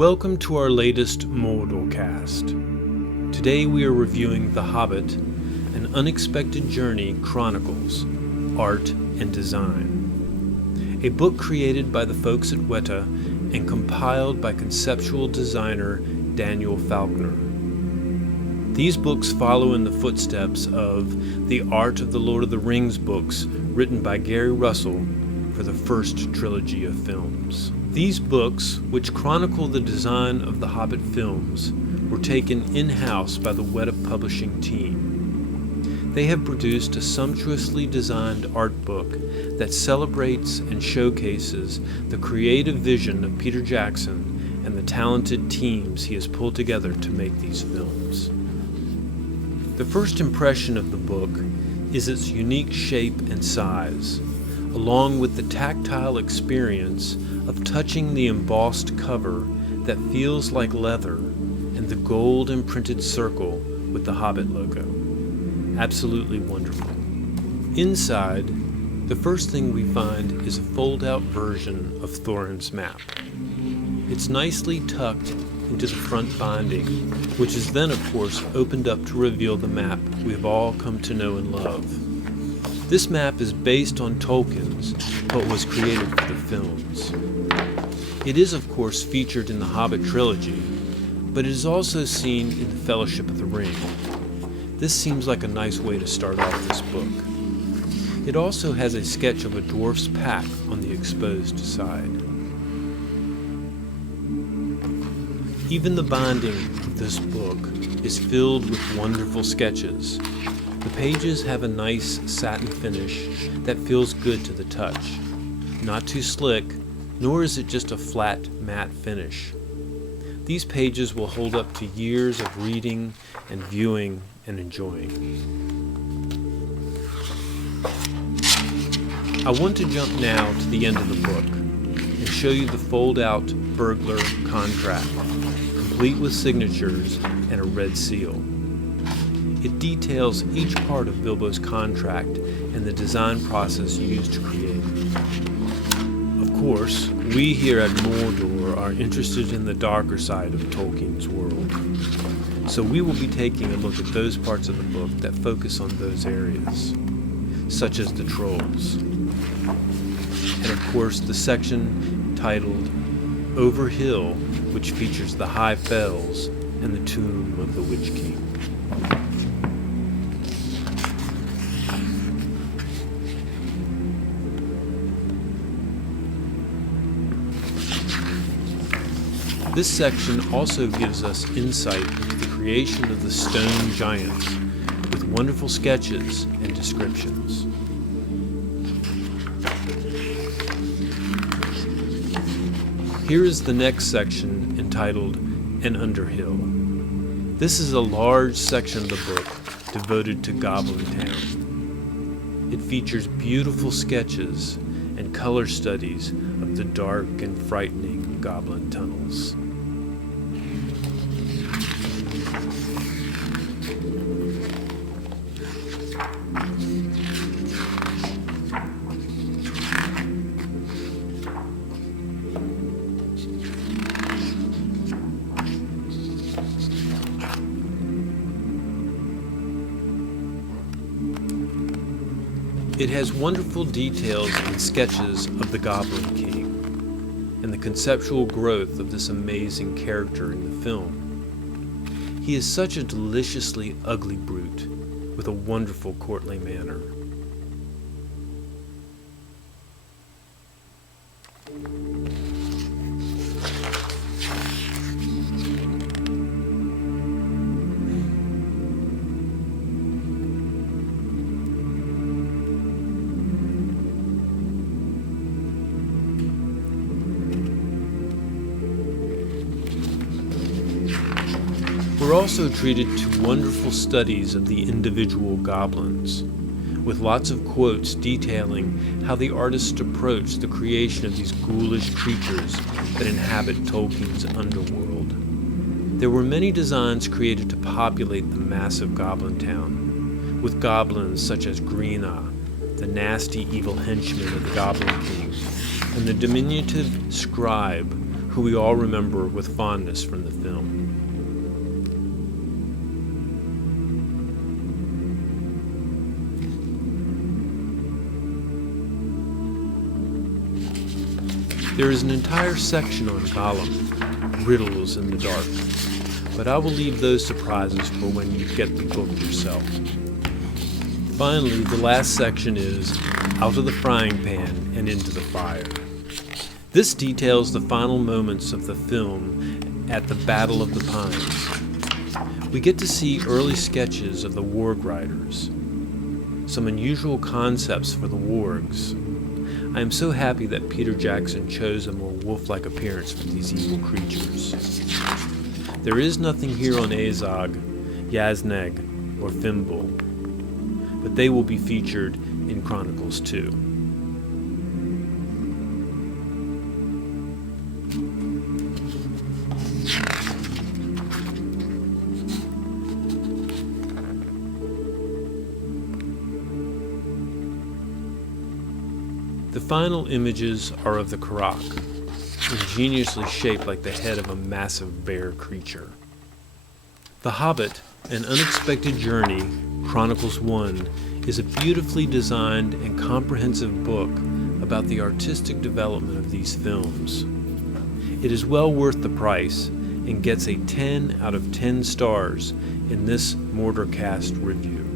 Welcome to our latest MordorCast. Today we are reviewing The Hobbit, An Unexpected Journey Chronicles, Art and Design. A book created by the folks at Weta and compiled by conceptual designer Daniel Falconer. These books follow in the footsteps of the Art of the Lord of the Rings books written by Gary Russell for the first trilogy of films. These books, which chronicle the design of the Hobbit Films, were taken in-house by the Weta Publishing team. They have produced a sumptuously designed art book that celebrates and showcases the creative vision of Peter Jackson and the talented teams he has pulled together to make these films. The first impression of the book is its unique shape and size, along with the tactile experience of touching the embossed cover that feels like leather and the gold imprinted circle with the Hobbit logo. Absolutely wonderful. Inside, the first thing we find is a fold-out version of Thorin's map. It's nicely tucked into the front binding, which is then, of course, opened up to reveal the map we have all come to know and love. This map is based on Tolkien's, but was created for the films. It is, of course, featured in the Hobbit trilogy, but it is also seen in the Fellowship of the Ring. This seems like a nice way to start off this book. It also has a sketch of a dwarf's pack on the exposed side. Even the binding of this book is filled with wonderful sketches. The pages have a nice satin finish that feels good to the touch. Not too slick, nor is it just a flat, matte finish. These pages will hold up to years of reading and viewing and enjoying. I want to jump now to the end of the book and show you the fold-out burglar contract, complete with signatures and a red seal. It details each part of Bilbo's contract and the design process used to create it. Of course, we here at Mordor are interested in the darker side of Tolkien's world, so we will be taking a look at those parts of the book that focus on those areas, such as the trolls, and of course the section titled Over Hill, which features the high fells and the tomb of the Witch King. This section also gives us insight into the creation of the stone giants with wonderful sketches and descriptions. Here is the next section entitled An Underhill. This is a large section of the book devoted to Goblin Town. It features beautiful sketches and color studies of the dark and frightening goblin tunnels. It has wonderful details and sketches of the Goblin King and the conceptual growth of this amazing character in the film. He is such a deliciously ugly brute with a wonderful courtly manner. We're also treated to wonderful studies of the individual goblins, with lots of quotes detailing how the artist approached the creation of these ghoulish creatures that inhabit Tolkien's underworld. There were many designs created to populate the massive Goblin Town, with goblins such as Greena, the nasty evil henchman of the Goblin King, and the diminutive scribe who we all remember with fondness from the film. There is an entire section on Gollum, Riddles in the Dark, but I will leave those surprises for when you get the book yourself. Finally, the last section is Out of the Frying Pan and Into the Fire. This details the final moments of the film at the Battle of the Pines. We get to see early sketches of the warg riders, some unusual concepts for the wargs. I am so happy that Peter Jackson chose a more wolf-like appearance for these evil creatures. There is nothing here on Azog, Yazneg, or Fimble, but they will be featured in Chronicles 2. The final images are of the Karak, ingeniously shaped like the head of a massive bear creature. The Hobbit, An Unexpected Journey, Chronicles 1, is a beautifully designed and comprehensive book about the artistic development of these films. It is well worth the price and gets a 10 out of 10 stars in this MordorCast review.